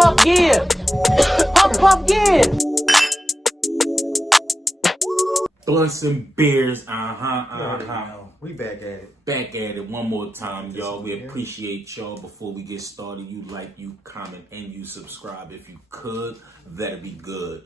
Puff Gears. Puff Gears. Bluntz Beerz, We back at it. Back at it one more time, y'all. We appreciate y'all. Before we get started, you like, you comment, and you subscribe. If you could, that'd be good.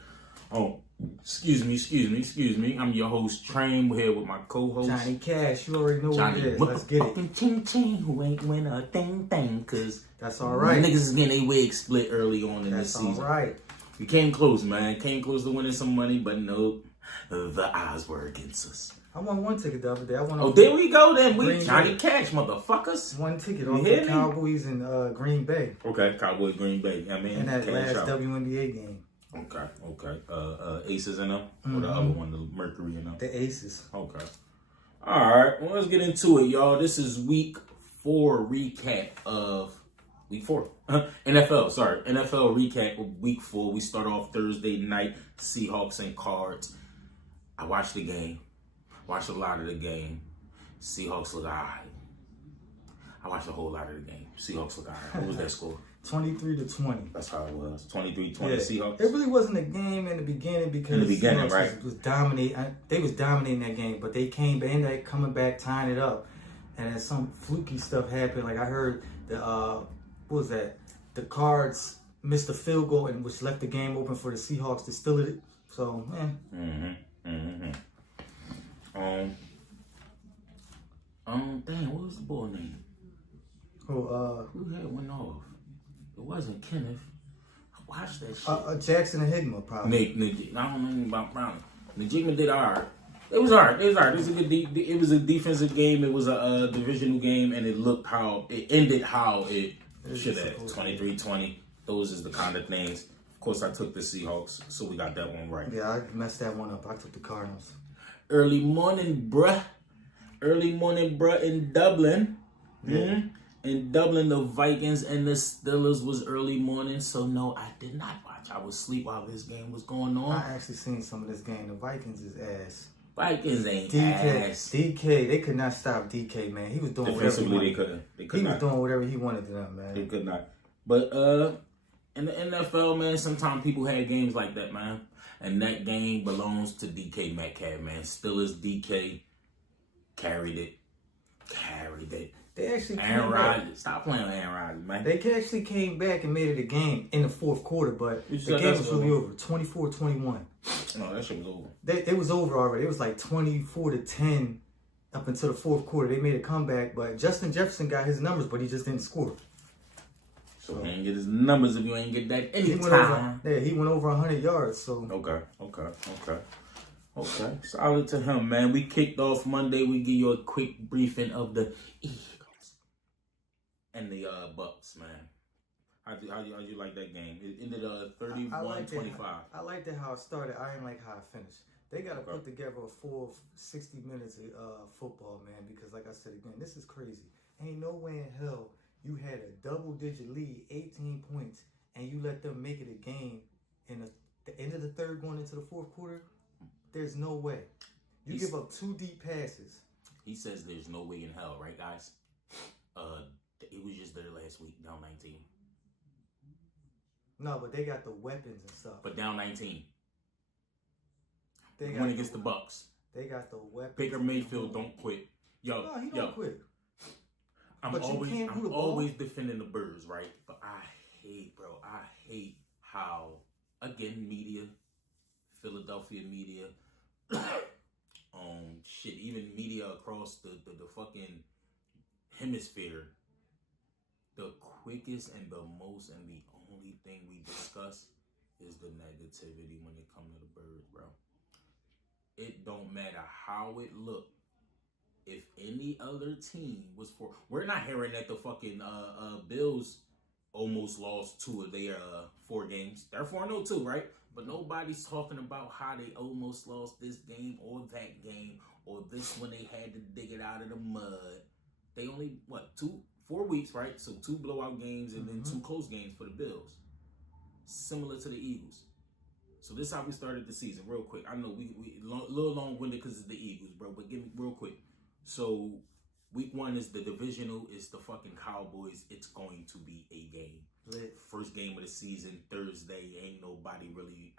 Oh, excuse me. I'm your host, Train. We're here with my co-host, Johnny Cash. You already know Johnny. what it is. Let's get it. Ching, who ain't win a thing, cause that's all right. Niggas is getting their wig split early on in this season. That's all right. We came close, man. Came close to winning some money, but nope. The odds were against us. I won one ticket the other day. There we go then. We Green Johnny Bay. Cash, motherfuckers. One ticket on the Cowboys and Green Bay. Okay, Cowboys, Green Bay. I mean, in that last out. WNBA game. Okay. Aces in them? Or the other one, the Mercury in them? The Aces. Okay. All right. Well, let's get into it, y'all. This is week 4 recap of week 4. NFL recap of week 4. We start off Thursday night, Seahawks and Cards. I watched the game. Watched a lot of the game. Seahawks look alright. I watched a whole lot of the game. Seahawks look alright. What was that score? 23-20. That's how it was. 23-20 yeah. Seahawks. It really wasn't a game in the beginning because Seahawks right? was dominating. They was dominating that game, but they ended up coming back, tying it up, and then some fluky stuff happened. Like I heard the what was that? The Cards missed a field goal, and which left the game open for the Seahawks to steal it. So, Damn, what was the boy name? Who had went off? It wasn't Kenneth. I watched that shit. Jackson and Higma, probably. Nick, I don't know anything about Brown. Najigma did alright. It was alright. It was a defensive game. It was a divisional game, and it ended how it should have. 23-20. Those is the kind of things. Of course, I took the Seahawks, so we got that one right. Yeah, I messed that one up. I took the Cardinals. Early morning, bruh in Dublin. Yeah. In Dublin, the Vikings and the Steelers was early morning, so no, I did not watch. I was asleep while this game was going on. I actually seen some of this game. The Vikings is ass. Vikings ain't ass. DK, they could not stop DK, man. He was doing whatever he wanted. He was doing whatever he wanted to them, man. They could not. But in the NFL, man, sometimes people had games like that, man. And that game belongs to DK Metcalf, man. Steelers, DK carried it. They actually Aaron Rodgers. Stop playing with Aaron Rodgers, man. They actually came back and made it a game in the fourth quarter, but the game was really over. 24-21. No, that shit was over. It was over already. It was like 24-10 up until the fourth quarter. They made a comeback, but Justin Jefferson got his numbers, but he just didn't score. So he ain't get his numbers if you ain't get that anytime. He went over 100 yards. So Okay. Solid to him, man. We kicked off Monday. We give you a quick briefing of the Eagles and the Bucks, man. How you like that game? It ended 31-25. I liked it how it started. I didn't like how it finished. They got to put together a full 60 minutes of football, man, because like I said again, this is crazy. Ain't no way in hell you had a double-digit lead, 18 points, and you let them make it a game in the end of the third going into the fourth quarter. There's no way. You give up 2 deep passes. He says there's no way in hell, right, guys? It was just there last week, down 19. No, but they got the weapons and stuff. But down 19. They went against the Bucks. They got the weapons. Baker Mayfield don't quit. No, he don't quit. I'm always defending the Bears, right? But I hate how, again, media, Philadelphia media, even media across the fucking hemisphere, the quickest and the most and the only thing we discuss is the negativity when it comes to the Birds, bro. It don't matter how it look. If any other team was we're not hearing that the fucking Bills almost lost 2 of their 4 games. They're 4-0 too, right? But nobody's talking about how they almost lost this game or that game or this when they had to dig it out of the mud. They only, 4 weeks, right? So 2 blowout games and then 2 close games for the Bills. Similar to the Eagles. So this is how we started the season, real quick. I know we a little long-winded because it's the Eagles, bro, but give me real quick. So Week 1 is the divisional. It's the fucking Cowboys. It's going to be a game. Lit. First game of the season, Thursday. Ain't nobody really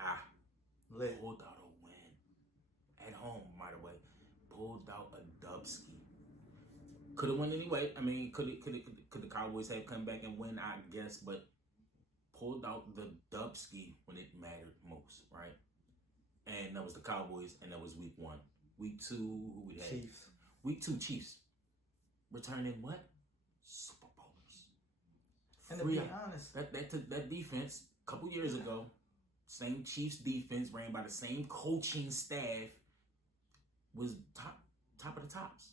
Lit. pulled out a win at home. By the way, pulled out a dubski. Could have won anyway. I mean, could the Cowboys have come back and win? I guess, but pulled out the dubski when it mattered most, right? And that was the Cowboys, and that was week 1. Week 2, who we had? Chiefs. Week 2, Chiefs. Returning what? Super Bowlers. And to be honest, that defense a couple years ago, same Chiefs defense ran by the same coaching staff, was top of the tops.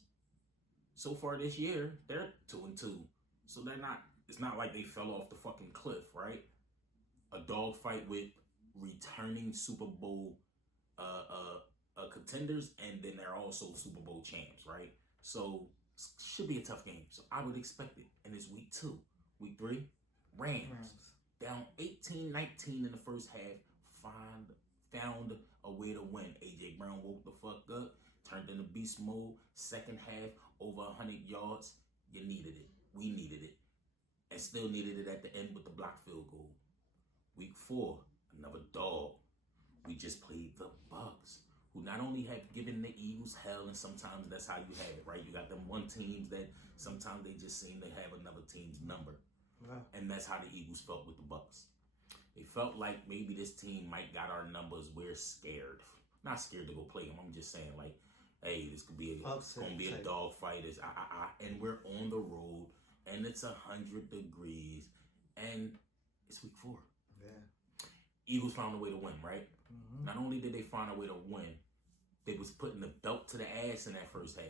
So far this year, they're 2-2. So they're not. It's not like they fell off the fucking cliff, right? A dogfight with returning Super Bowl contenders, and then they're also Super Bowl champs, right? So should be a tough game. So I would expect it. And it's week 2. Week 3, Rams. Down 18-19 in the first half. Found a way to win. A.J. Brown woke the fuck up. Turned into beast mode. Second half, over 100 yards. You needed it. We needed it. And still needed it at the end with the block field goal. Week 4, another dog. We just played the Bucks, who not only have given the Eagles hell, and sometimes that's how you have it, right? You got them one teams that sometimes they just seem to have another team's number. Wow. And that's how the Eagles felt with the Bucks. They felt like maybe this team might got our numbers. We're scared. Not scared to go play them. I'm just saying, like, hey, this could be going to be a dog fight. And we're on the road, and it's 100 degrees, and it's week 4. Yeah. Eagles found a way to win, right? Mm-hmm. Not only did they find a way to win, they was putting the belt to the ass in that first half.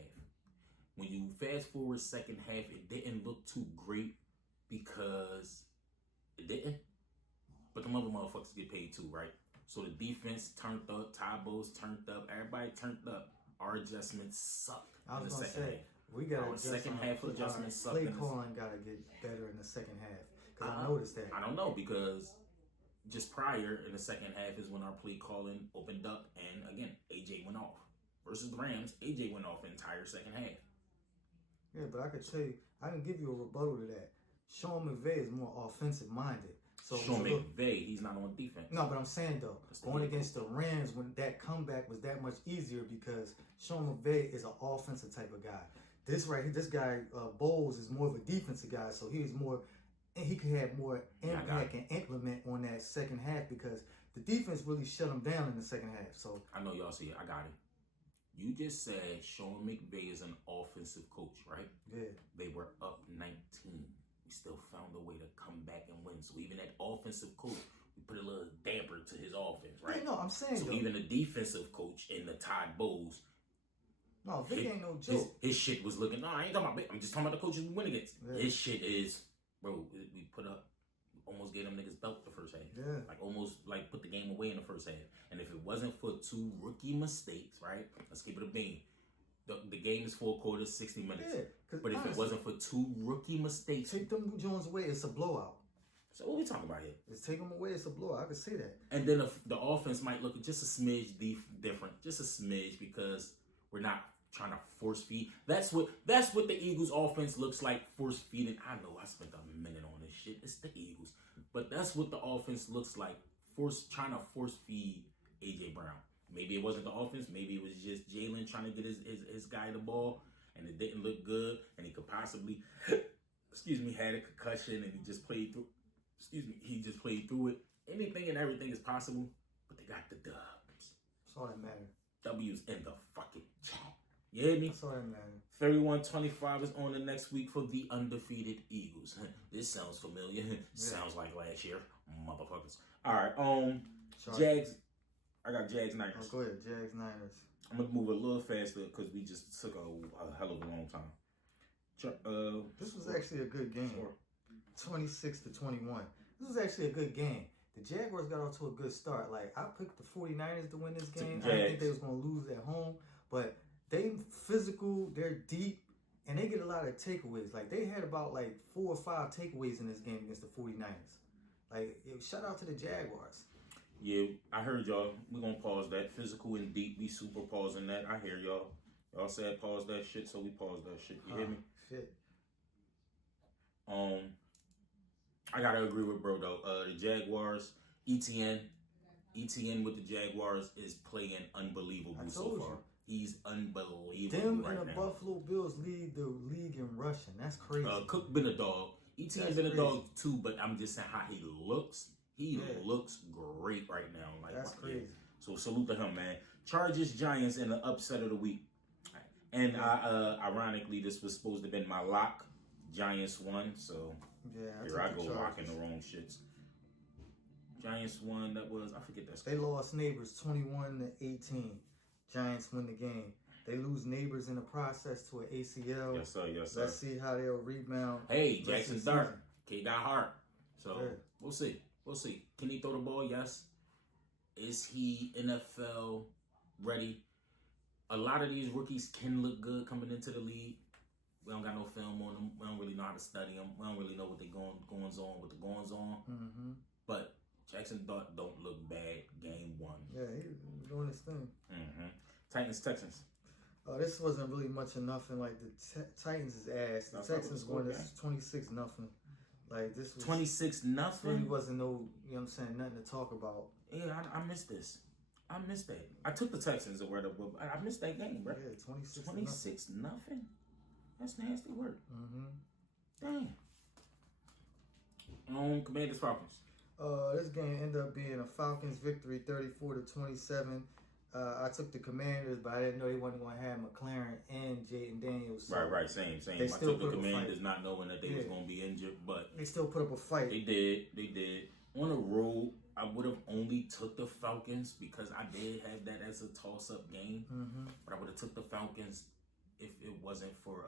When you fast forward second half, it didn't look too great because it didn't. But the motherfuckers get paid too, right? So the defense turned up, Tybo's turned up, everybody turned up. Our adjustments sucked in the second half. We got our second half adjustments sucked. Play calling got to get better in the second half. Because I noticed that. I don't know, because just prior in the second half is when our play calling opened up, and again, AJ went off. Versus the Rams, AJ went off the entire second half. Yeah, but I could tell you, I can give you a rebuttal to that. Sean McVay is more offensive minded. So Sean McVay, he's not on defense. No, but I'm saying though, going against the Rams, when that comeback was that much easier because Sean McVay is an offensive type of guy. This guy Bowles is more of a defensive guy, so he was more. And he could have more impact and implement on that second half because the defense really shut him down in the second half. So I know y'all see it. I got it. You just said Sean McVay is an offensive coach, right? Yeah. They were up 19. We still found a way to come back and win. So even that offensive coach, we put a little damper to his offense, right? Yeah, no, I'm saying so even the defensive coach in the Todd Bowles. No, Vic ain't no joke. His shit was looking. No, I ain't talking about Vic. I'm just talking about the coaches we win against. Yeah. His shit is. Bro, we almost gave them niggas belt the first half. Yeah. Like almost like put the game away in the first half. And if it wasn't for 2 rookie mistakes, right? Let's keep it a bean. The game is 4 quarters, 60 minutes. Yeah, but if honestly, it wasn't for 2 rookie mistakes. Take them Jones away, it's a blowout. So what we talking about here? Let's take them away, it's a blowout. I can see that. And then the offense might look just a smidge different. Just a smidge because we're not trying to force feed. That's what the Eagles offense looks like, force feeding. I know I spent a minute on this shit. It's the Eagles. But that's what the offense looks like. Trying to force feed AJ Brown. Maybe it wasn't the offense, maybe it was just Jalen trying to get his guy the ball, and it didn't look good, and he could possibly had a concussion, and he just played through it. Anything and everything is possible, but they got the dubs. That's all that matters. W's in the fucking chat. You hear me? That's all that matters. 31-25 is on the next week for the undefeated Eagles. This sounds familiar. Sounds like last year. Motherfuckers. All right, Jags. I got Jags Niners. Oh, go ahead, Jags Niners. I'm going to move a little faster because we just took a hell of a long time. This was actually a good game. 26-21. This was actually a good game. The Jaguars got off to a good start. Like, I picked the 49ers to win this game. I didn't think they was going to lose at home. But they physical, they're deep, and they get a lot of takeaways. Like, they had about, 4 or 5 takeaways in this game against the 49ers. Like, shout out to the Jaguars. Yeah, I heard y'all. We're going to pause that. Physical and deep. We super pausing that. I hear y'all. Y'all said pause that shit, so we paused that shit. You hear me? Shit. I gotta agree with bro though. The Jaguars, ETN with the Jaguars is playing unbelievable so far. He's unbelievable Them right and the now. Buffalo Bills lead the league in rushing. That's crazy. Cook been a dog. ETN been a dog too, but I'm just saying how he looks. He looks great right now. Like that's crazy. Yeah. So salute to him, man. Chargers Giants in the upset of the week. And ironically, this was supposed to have been my lock. Giants won, so here I go locking the wrong shits. Giants won. That was, I forget that score. They lost Neighbors 21-18. Giants win the game. They lose Neighbors in the process to an ACL. Yes, sir. Yes, sir. Let's see how they'll rebound. Hey, Jackson Dart. K got heart. So we'll see. We'll see. Can he throw the ball? Yes. Is he NFL ready? A lot of these rookies can look good coming into the league. We don't got no film on them. We don't really know how to study them. We don't really know what they goings on. Mm-hmm. But Jackson Dart don't look bad game one. Yeah, he's doing his thing. Mm-hmm. Titans, Texans. This wasn't really much of nothing. Like the Titans is ass. The Texans won this 26-0. Like this was 26-0. Really wasn't no, you know what I'm saying, nothing to talk about. Yeah, I missed this. I missed that. I took the Texans to where I missed that game, bro. Yeah, 26-0. That's nasty work. Mm-hmm. Dang. Commanders Falcons. This game ended up being a Falcons victory, 34-27. I took the Commanders, but I didn't know they wasn't going to have McLaren and Jaden Daniels. So right, same. I took the Commanders not knowing that they was going to be injured, but they still put up a fight. They did. On the road, I would have only took the Falcons because I did have that as a toss-up game. Mm-hmm. But I would have took the Falcons if it wasn't for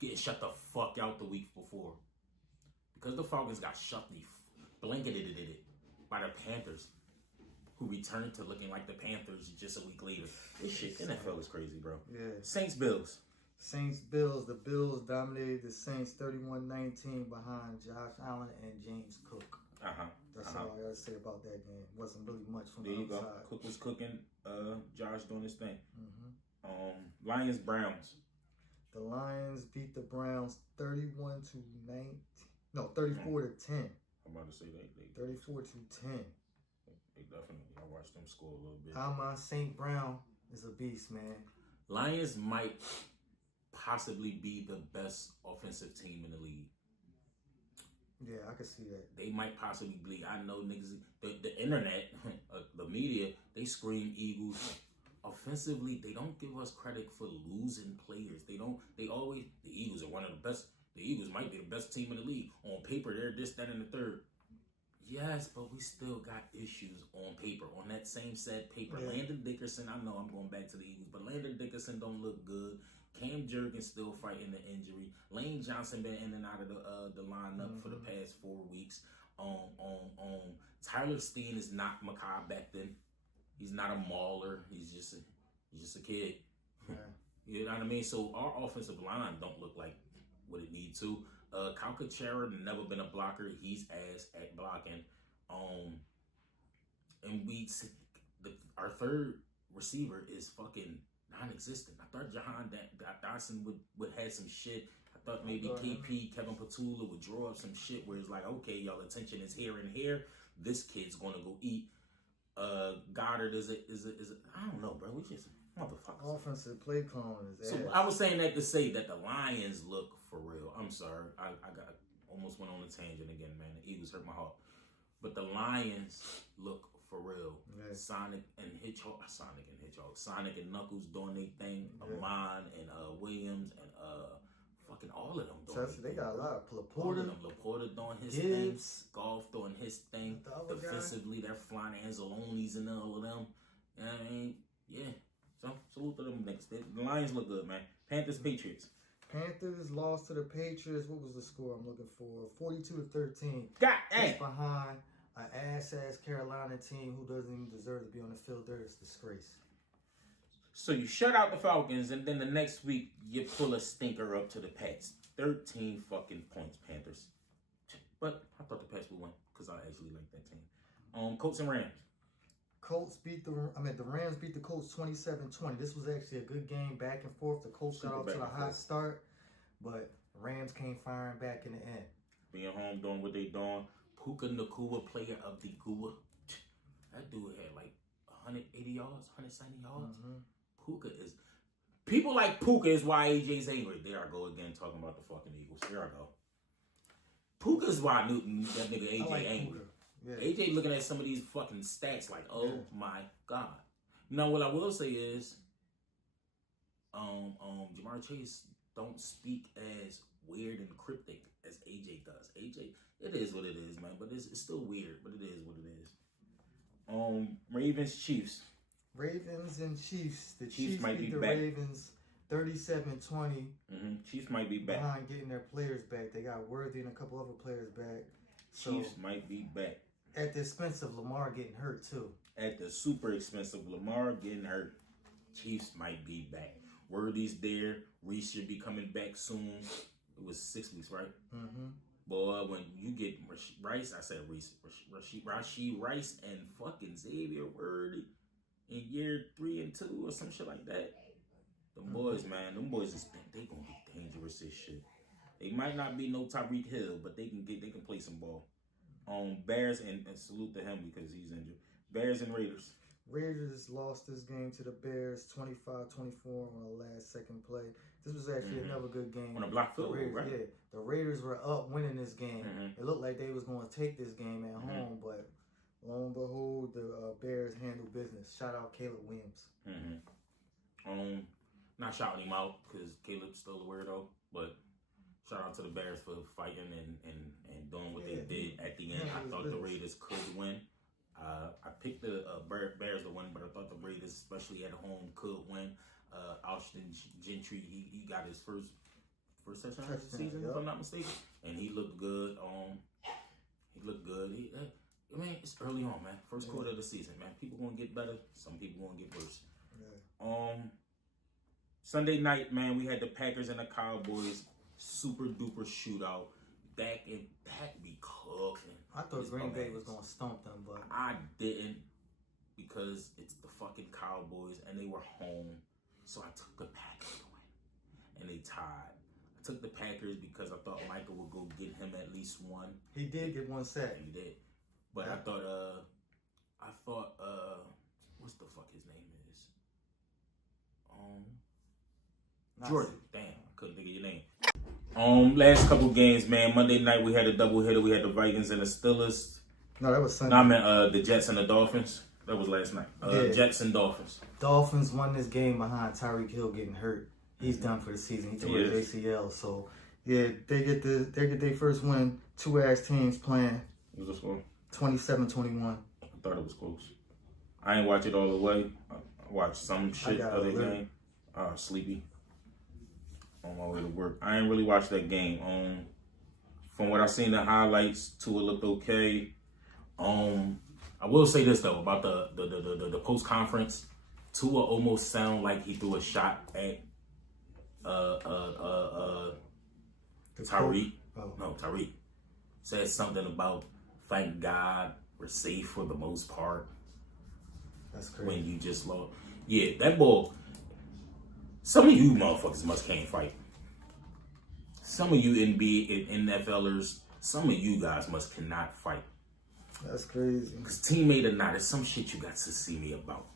getting shut the fuck out the week before. Because the Falcons got shut blanketed by the Panthers, who returned to looking like the Panthers just a week later. This shit, NFL is crazy, bro. Yeah. Saints Bills. The Bills dominated the Saints 31-19 behind Josh Allen and James Cook. That's all I gotta say about that game. Wasn't really much from the outside. There you go. Cook was cooking. Josh doing his thing. Mm-hmm. Lions Browns. The Lions beat the Browns 34-10. I'm about to say they 34-10. They definitely. I watched them score a little bit. Amon St. Brown is a beast, man. Lions might possibly be the best offensive team in the league. Yeah, I can see that. They might possibly be. I know niggas, the internet, the media, they scream Eagles. Offensively, they don't give us credit for losing players. The Eagles are one of the best. The Eagles might be the best team in the league. On paper, they're this, that, and the third. Yes, but we still got issues on paper. On that same said paper. Yeah. Landon Dickerson, I know I'm going back to the Eagles, but Landon Dickerson don't look good. Cam Jurgens still fighting the injury. Lane Johnson been in and out of the lineup for the past 4 weeks. Tyler Steen is not Mekhi Becton. He's not a mauler. He's just a kid. Yeah. You know what I mean? So our offensive line don't look like what it needs to. Kyle Kachara never been a blocker. He's ass at blocking. And our third receiver is fucking non-existent. I thought Jahan Dotson would have some shit. I thought maybe KP, Kevin Petula, would draw up some shit where it's like, okay, y'all attention is here and here. This kid's gonna go eat. Goddard is a I don't know, bro. We just motherfuckers. Offensive play clone is ass. So I was saying that to say that the Lions look for real. I'm sorry. I almost went on a tangent again, man. The Eagles hurt my heart. But the Lions look for real. Yeah. Sonic and Knuckles doing their thing. Yeah. Amon and Williams and fucking all of them doing they got a lot of Laporta doing his thing. Goff doing his thing. Defensively, they're flying Anzalonis and all of them. You know what I mean? Yeah. So salute to them niggas. The Lions look good, man. Panthers, Patriots. Panthers lost to the Patriots. What was the score I'm looking for? 42-13. God dang. Behind an ass Carolina team who doesn't even deserve to be on the field. They're a disgrace. So you shut out the Falcons, and then the next week you pull a stinker up to the Pats. 13 fucking points, Panthers. But I thought the Pats would win because I actually like that team. Colts and Rams. The Rams beat the Colts 27-20. This was actually a good game, back and forth. The Colts got off to a hot start, but Rams came firing back in the end. Being home, doing what they doing. Puka Nacua, player of the Gua. That dude had like 180 yards, 170 yards. Puka is... People like Puka is why AJ's angry. There I go again talking about the fucking Eagles. There I go. Puka is why that nigga AJ like angry. Yeah. AJ looking at some of these fucking stats like, oh my God. Now what I will say is, Jamar Chase don't speak as weird and cryptic as AJ does. AJ, it is what it is, man. But it's still weird, but it is what it is. Ravens Chiefs. Ravens and Chiefs. The Chiefs might beat be the back. Ravens 37-20. Chiefs might be back. Behind getting their players back. They got Worthy and a couple other players back. Chiefs might be back. At the expense of Lamar getting hurt, too. At the super expensive Lamar getting hurt. Chiefs might be back. Worthy's there. Reese should be coming back soon. It was 6 weeks, right? Boy, when you get Rice, I said Reese. Rashee Rice and fucking Xavier Worthy in year 3 and 2 or some shit like that. Them boys, man, them boys they gonna be dangerous as shit. They might not be no Tyreek Hill, but they can play some ball. Bears and salute to him because he's injured. Bears and Raiders. Raiders lost this game to the Bears 25-24 on the last second play. This was actually another good game. On a block field goal, right? Yeah, the Raiders were up winning this game. It looked like they was going to take this game at home, but lo and behold, the Bears handled business. Shout out Caleb Williams. Not shouting him out because Caleb's still a weirdo, but shout out to the Bears for fighting and doing what they did at the end. I thought the Raiders could win. I picked the Bears to win, but I thought the Raiders, especially at home, could win. Austin Gentry, he got his first touchdown of the season, if I'm not mistaken, and he looked good. He looked good. I mean, it's early on, man. First quarter of the season, man. People gonna get better. Some people gonna get worse. Sunday night, man, we had the Packers and the Cowboys. Super duper shootout. Dak be cooking. I thought Green Bay was gonna stomp them, but I didn't because it's the fucking Cowboys and they were home. So I took the Packers to win, and they tied. I took the Packers because I thought Michael would go get him at least one. He did get one sack. He did, but I thought what's the fuck his name is? Jordan. Damn, I couldn't think of your name. Last couple games, man. Monday night we had a double hitter. We had the Vikings and the Steelers. No, that was Sunday. No, I meant the Jets and the Dolphins. That was last night. Jets and Dolphins. Dolphins won this game behind Tyreek Hill getting hurt. He's done for the season. He tore his ACL. So yeah, they get their first win. Two ass teams playing. What was the score? 27-21. I thought it was close. I ain't watch it all the way. I watched some shit of the game. Sleepy. On my way to work. I ain't really watched that game. From what I seen the highlights, Tua looked okay. I will say this though about the post conference. Tua almost sound like he threw a shot at Tyreek. No, Tyreek said something about thank God we're safe for the most part. That's crazy. When you just lost. Yeah, that ball. Some of you motherfuckers can't fight. Some of you NFLers, some of you guys cannot fight. That's crazy. Because teammate or not, it's some shit you got to see me about.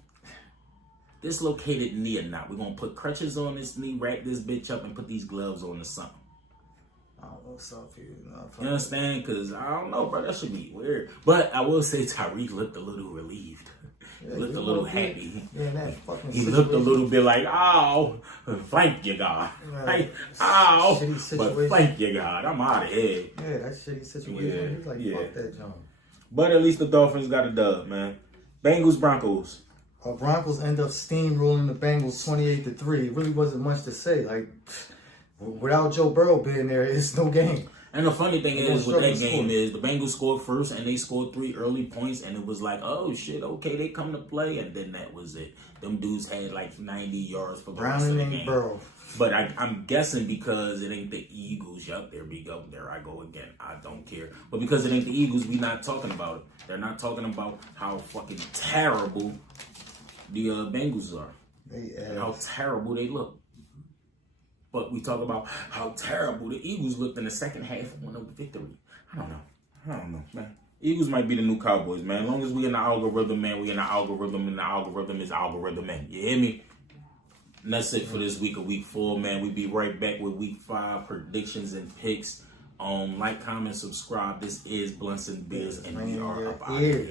Dislocated knee or not, we're going to put crutches on this knee, wrap this bitch up, and put these gloves on or something. I don't know something. You understand? Because I don't know, bro. That should be weird. But I will say Tyreek looked a little relieved. Yeah, looked a little happy. Yeah, that fucking he looked a little bit like, oh, thank you, God. Like, oh, but thank you, God. I'm out of here. Yeah, that shitty situation. He's like, fuck that junk. But at least the Dolphins got a dub, man. Bengals, Broncos. Broncos end up steamrolling the Bengals 28-3. It really wasn't much to say. Like, without Joe Burrow being there, it's no game. And the funny thing is with that game score. is the Bengals scored first and they scored 3 early points and it was like, oh shit, okay, they come to play, and then that was it. Them dudes had like 90 yards for the rest of the game. Burrow. But I'm guessing because it ain't the Eagles. Yup, there we go. There I go again. I don't care. But because it ain't the Eagles, we not talking about it. They're not talking about how fucking terrible the Bengals are. How terrible they look. But we talk about how terrible the Eagles looked in the second half of one of the victory. I don't know, man. Eagles might be the new Cowboys, man. As long as we in the algorithm, man, we in the algorithm, and the algorithm is algorithm, man. You hear me? And that's it for this week of week 4, man. We be right back with week 5 predictions and picks. Like, comment, subscribe. This is Bluntz Beerz, and we are up out of here.